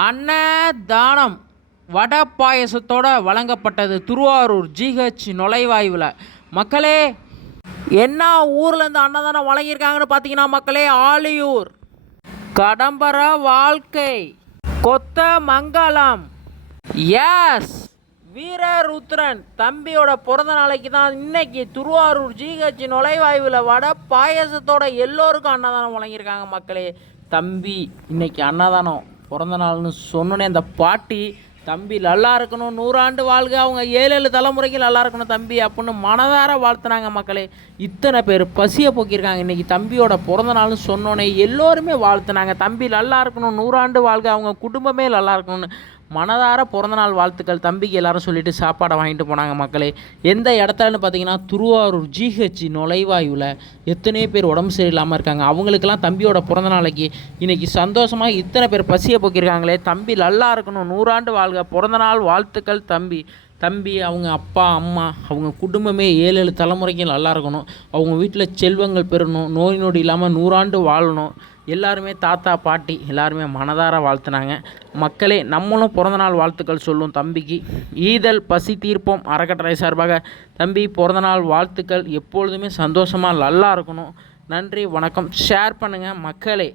அன்னதானம் வடை பாயசத்தோட வழங்கப்பட்டது திருவாரூர் ஜிஹெச் நுழைவாயுவில். மக்களே, என்ன ஊர்லேருந்து அன்னதானம் வழங்கியிருக்காங்கன்னு பார்த்தீங்கன்னா மக்களே, ஆலியூர் கடம்பர வாழ்க்கை கொத்தமங்கலம். எஸ், வீரருத்ரன் தம்பியோட பிறந்த நாளைக்கு தான் இன்னைக்கு திருவாரூர் ஜிஹெச் நுழைவாயுவில் வடை பாயசத்தோட எல்லோருக்கும் அன்னதானம் வழங்கியிருக்காங்க மக்களே. தம்பி இன்னைக்கு அன்னதானம் பிறந்த நாள்னு சொன்னோன்னே அந்த பாட்டி தம்பி நல்லா இருக்கணும், 100 ஆண்டு வாழ்க, அவங்க 7 தலைமுறைக்கு நல்லா இருக்கணும் தம்பி அப்படின்னு மனதார வாழ்த்துனாங்க மக்களே. இத்தனை பேர் பசியை போக்கியிருக்காங்க. இன்றைக்கி தம்பியோட பிறந்த நாள்னு சொன்னோன்னே எல்லோருமே வாழ்த்துனாங்க. தம்பி நல்லா இருக்கணும், 100 ஆண்டு வாழ்க, அவங்க குடும்பமே நல்லா இருக்கணும்னு மனதார பிறந்தநாள் வாழ்த்துக்கள் தம்பிக்கு எல்லாரும் சொல்லிவிட்டு சாப்பாடை வாங்கிட்டு போனாங்க மக்களே. எந்த இடத்துலன்னு பார்த்தீங்கன்னா திருவாரூர் ஜிஹெச் நுழைவாயுவில் எத்தனை பேர் உடம்பு சரியில்லாமல் இருக்காங்க. அவங்களுக்கெல்லாம் தம்பியோட பிறந்த நாளைக்கு இன்றைக்கி சந்தோஷமாக இத்தனை பேர் பசியை போக்கியிருக்காங்களே. தம்பி நல்லா இருக்கணும், 100 ஆண்டு வாழ்க, பிறந்தநாள் வாழ்த்துக்கள் தம்பி அவங்க அப்பா அம்மா அவங்க குடும்பமே 7 தலைமுறைக்கும் நல்லா இருக்கணும். அவங்க வீட்டில் செல்வங்கள் பெறணும், நோய் நொடி இல்லாமல் 100 ஆண்டு வாழணும். எல்லாருமே தாத்தா பாட்டி எல்லாருமே மனதார வாழ்த்துனாங்க மக்களே. நம்மளும் பிறந்தநாள் வாழ்த்துக்கள் சொல்லும் தம்பிக்கு. ஈதல் பசி தீர்ப்போம் அறக்கட்டளை சார்பாக தம்பி பிறந்தநாள் வாழ்த்துக்கள். எப்பொழுதுமே சந்தோஷமாக நல்லா இருக்கணும். நன்றி, வணக்கம். ஷேர் பண்ணுங்கள் மக்களே.